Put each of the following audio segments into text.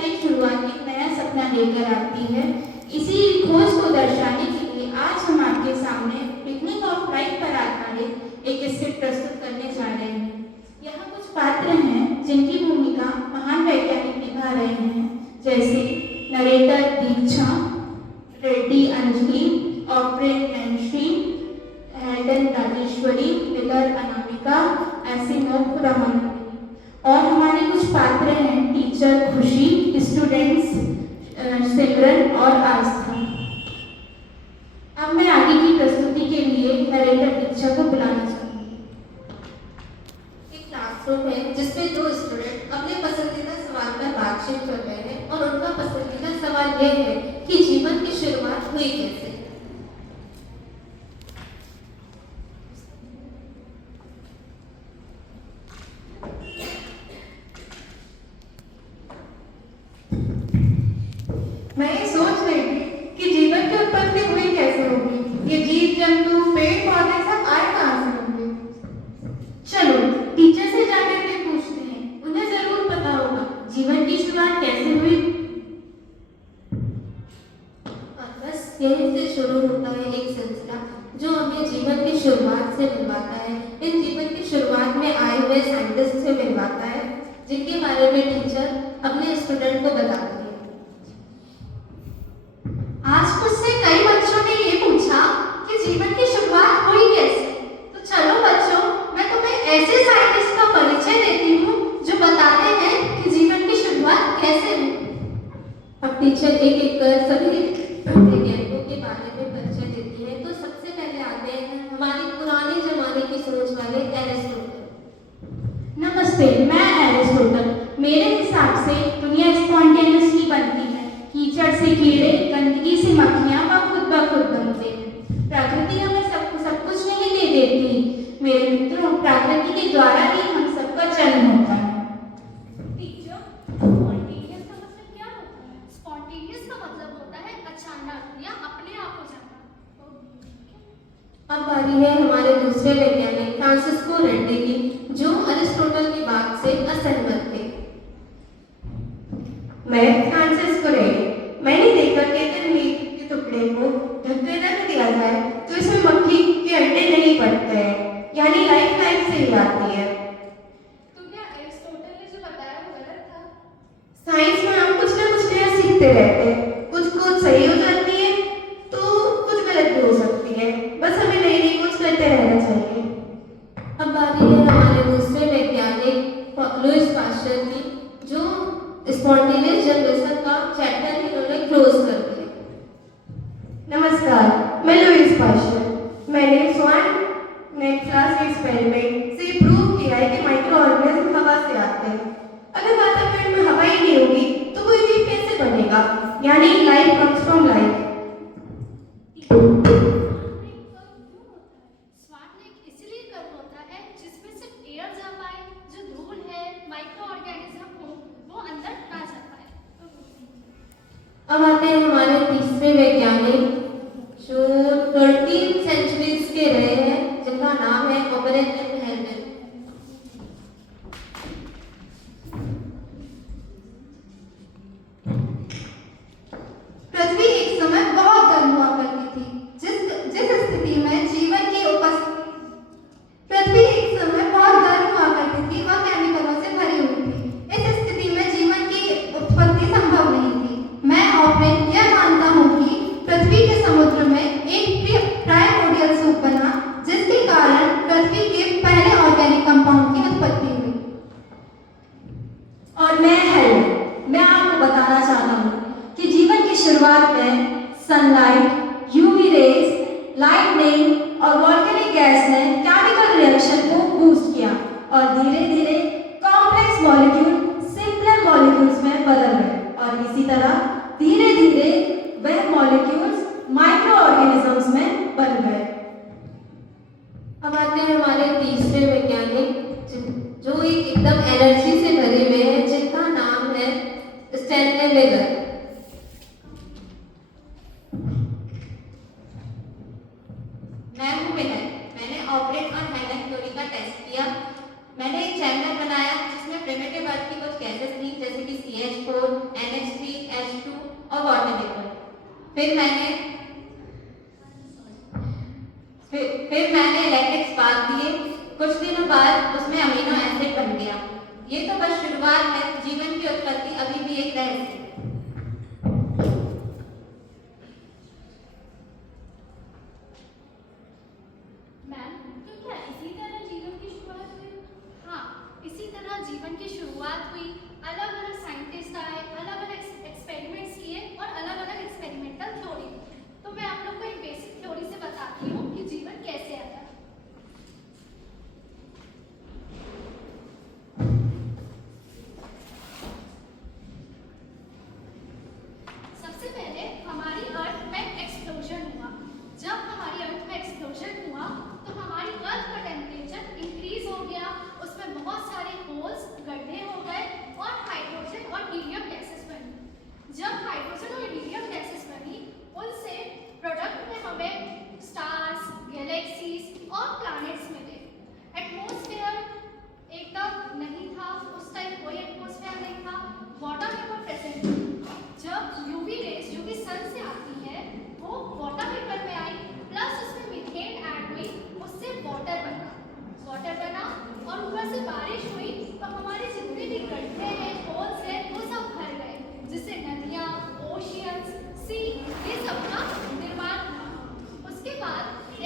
अंदर एक शुरुआत, एक नया सपना लेकर आती है। इसी खोज को दर्शाने के लिए आज हम आपके सामने बिगनिंग ऑफ लाइफ पर आधारित एक स्क्रिप्ट प्रस्तुत करने जा रहे हैं। यहाँ कुछ पात्र हैं जिनकी भूमिका महान वैज्ञानिक निभा रहे हैं, जैसे नरेटर दीक्षा रेड्डी अंजलि, ऑपरेट Nancy, Heldon Rajeshwari, Miller Anamika, Asimov Raman. और हमारे कुछ पात्र हैं टीचर खुशी, स्टूडेंट्स सिमरन और आस्था। अब मैं आगे की प्रस्तुति के लिए नरेटर दीक्षा को बुलाना चाहूंगी। एक क्लासरूम है जिसमें दो स्टूडेंट अपने पसंदीदा सवाल पर बातचीत कर रहे हैं और उनका पसंदीदा सवाल यह है कि जीवन की शुरुआत हुई कैसे। मैं ये सोच रही थी कि जीवन की उत्पत्ति हुई कैसे होगी। ये जीव जंतु पेड़ पौधे सब आए कहाँ से होंगे। चलो टीचर से जाकर के पूछते हैं, उन्हें जरूर पता होगा जीवन की शुरुआत कैसे हुई। और बस यहीं से शुरू होता है एक सिलसिला जो हमें जीवन की शुरुआत से मिलवाता है, इन जीवन की शुरुआत में आए हुए साइंटिस्ट से मिलवाता है, जिनके बारे में टीचर अपने स्टूडेंट को बताती है। आज मुझसे कई बच्चों ने ये पूछा कि जीवन की शुरुआत हुई कैसे। तो चलो बच्चों, मैं तुम्हें ऐसे साइंटिस्ट का परिचय देती हूँ जो बताते हैं कि जीवन की शुरुआत कैसे हुई। अब टीचर एक एक कर सभी वैज्ञानिकों के बारे में परिचय देती है। तो सबसे पहले आते हैं हमारे पुराने जमाने की सोच वाले एरिस्टोटल। नमस्ते, मैं एरिस्टोटल। मेरे हिसाब से दुनिया स्पॉन्टेनियसली बनती है। कीचड़ से कीड़े, गंदगी से मक्खियाँ व खुद बनते हैं। प्रकृति हमें सब कुछ नहीं दे देती मेरे मित्रों, प्रकृति के द्वारा ही हम सबका जन्म होता है। टीचर, स्पॉन्टेनियस का मतलब क्या होता है? स्पॉन्टेनियस का मतलब होता है अचानक या अपने आप हो जाना। अब बारी है हमारे दूसरे वैज्ञानिक फ्रांसिस्को रेड्डी की, जो अरिस्टोटल की बात से असहमत थे। मैं फ्रांसिस्को रेड्डी। मैंने देखा कि अगर मीट के टुकड़े को ढककर रख दिया जाए तो इसमें मक्खी के अंडे नहीं पड़ते हैं, यानी लाइफ से ही आती है। तो क्या एरिस्टोटल ने जो बताया वो गलत था? साइंस में हम कुछ ना कुछ नया सीखते रहते हैं। कुछ सही हो जाती है तो कुछ गलत भी हो सकती है। बस हमें नई नई खोज करते रहना चाहिए। अब बारी है हमारे दूसरे वैज्ञानिक लुईस पाश्चर की, जो स्पॉन्टेनियस जनरेशन का चैप्टर इन्होंने क्लोज कर दिया। नमस्कार, मैं लुईस पाश्चर। मैंने स्वान नेक्लास एक्सपेरिमेंट से प्रूव किया है कि माइक्रो ऑर्गेनिज्म हवा से आते हैं। अगर वातावरण में हवा ही नहीं होगी तो कोई जीव कैसे बनेगा, यानी लाइफ कम्स फ्रॉम लाइफ। स्वार्टनेक इसलिए गर्म होता है जिसमें सिर्फ एयर जा पाए, जो धूल है, माइक्रो ऑर्गेनिज्म हो, वो अंदर ना जा पाए। अब आते हैं हमारे तीसरे वैज्ञानिक जो 13 सेंचुरीज के रहे हैं, जिनका नाम है ऑपरेट एंड हेल्डन। पृथ्वी एक समय बहुत गर्म हुआ करती थी, जिस स्थिति में जीवन की उपस्थिति पृथ्वी एक समय बहुत गर्म हुआ करती थी और केमिकलों से भरी हुई थी। इस स्थिति में जीवन की उत्पत्ति संभव नहीं थी। मैं ऑपरेट यह मानता हूँ कि पृथ्वी के समुद्र में एक प्राइमोर्डियल सूप बना, जिसके कारण पृथ्वी के पहले ऑर्गेनिक कंपाउंड की उत्पत्ति हुई। और मैं आपको बताना चाहता हूँ कि जीवन की शुरुआत में सनलाइट, यूवी रेज, लाइटनिंग और वोल्केनिक गैस ने केमिकल रिएक्शन को बूस्ट किया और धीरे धीरे कॉम्प्लेक्स मॉलिक्यूल सिंपल मॉलिक्यूल्स में बदल गए और इसी तरह धीरे धीरे वह मॉलिक्यूल्स माइक्रो ऑर्गेनिजम्स में बन गए। अब आते हैं हमारे तीसरे वैज्ञानिक जो एकदम एनर्जी से भरे हुए हैं, जिनका नाम है स्टैनले वेगर। मैं हूँ मिलन। मैंने ऑपरेट और हेल्डन थ्योरी का टेस्ट किया। मैंने एक चैप्टर बनाया जिसमें प्रिमिटिव अर्थ की कुछ गैसेस थी, जैसे कि CH4, और वाटर वेपर। फिर मैंने इलेक्ट्रिक स्पार्क दिए। कुछ दिनों बाद उसमें अमीनो एसिड बन गया। ये तो बस शुरुआत है, जीवन की उत्पत्ति अभी भी एक रहस्य है। मैम, तो क्या इसी तरह जीवन की शुरुआत हुई? हाँ, इसी तरह जीवन की शुरुआत हुई। अलग अलग साइंटिस्ट आए, अलग अलग एक्सपेरिमेंट्स किए और अलग अलग एक्सपेरिमेंटल थ्योरी। तो मैं आप लोग को एक बेसिक थ्योरी से बताती हूँ कि जीवन कैसे आता है। सबसे पहले हमारी अर्थ में एक्सप्लोजन हुआ। जब हमारी अर्थ में एक्सप्लोजन हुआ तो हमारी अर्थ का टेम्परेचर इंक्रीज हो गया, उसमें बहुत सारे होल्स, गड्ढे हो गए और हाइड्रोजन और हीलियम गैसेस बनी। जब हाइड्रोजन और हीलियम गैसेस बनी, उनसे प्रोडक्ट में हमें स्टार्स, गैलेक्सीज और प्लैनेट्स मिले। एटमॉस्फेयर एकदम नहीं था, उस टाइम कोई एटमॉस्फेयर नहीं था, वाटर वेपर प्रेजेंट थी। जब यूवी रेज जो कि सन से आती है वो वाटर वेपर में आई, प्लस उसमें मीथेन ऐड हुई, उससे वाटर बना और ऊपर से बारिश हुई तो हमारे जितने भी गड्ढे हैं, होल्स हैं, वो सब भर गए, जिससे नदियाँ, ओशियंस, सी, ये सब का निर्माण हुआ। उसके बाद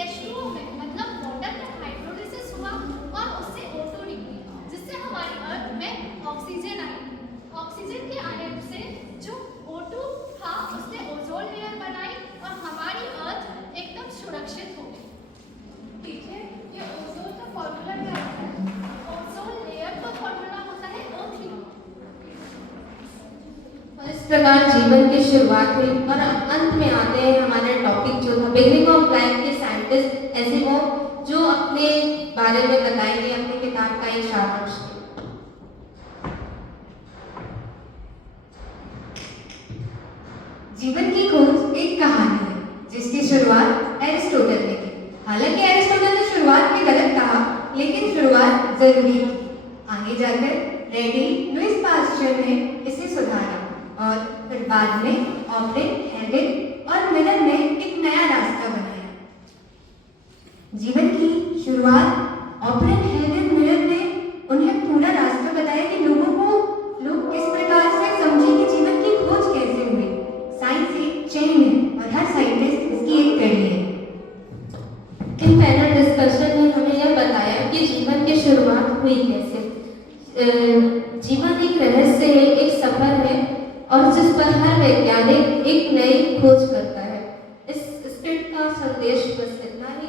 H2O में मतलब वाटर में हाइड्रोलिसिस हुआ और उससे O2 निकली, जिससे हमारी अर्थ में ऑक्सीजन आई। ऑक्सीजन के आने से जो O2 था उसने ओजोन लेयर बनाई और हमारी अर्थ एकदम सुरक्षित हो गई। ठीक है, ये ओजोन का फॉर्मूला क्या होता है? ओजोन लेयर का फॉर्मूला होता है O3। और इस प्रकार जीवन की शुरुआत हुई और अंत में आते हैं हमारे टॉपिक जो था बिगनिंग ऑफ लाइफ के साइंटिस्ट एसिमोव, जो अपने बारे में बताएंगे अपनी किताब का एक सारांश। जीवन की खोज एक कहानी है जिसकी शुरुआत एरिस्टोटल ने की। हालांकि एरिस्टोटल ने शुरुआत भी गलत कहा, लेकिन शुरुआत जरूरी थी। आगे जाकर रेडी लुइस पास्चर ने इसे सुधारा और फिर बाद में ऑपरेन, हेडेन और मिलर ने एक नया रास्ता बनाया। जीवन की शुरुआत ऑपरेन, हेडेन, मिलर ने उन्हें पूरा रास्ता बताया कि लोग किस प्रकार से समझे कि जीवन की खोज कैसे हुई। साइंस एक चेन है और हर साइंटिस्ट इसकी एक कड़ी है। इन पैनल डिस्कशन में हमें यह बताया कि जीवन की शुरुआत हुई कैसे। जीवन एक रहस्य है, एक सफर है और जिस पर हर वैज्ञानिक एक नई खोज करता है। इस स्क्रिप्ट का संदेश बस इतना ही।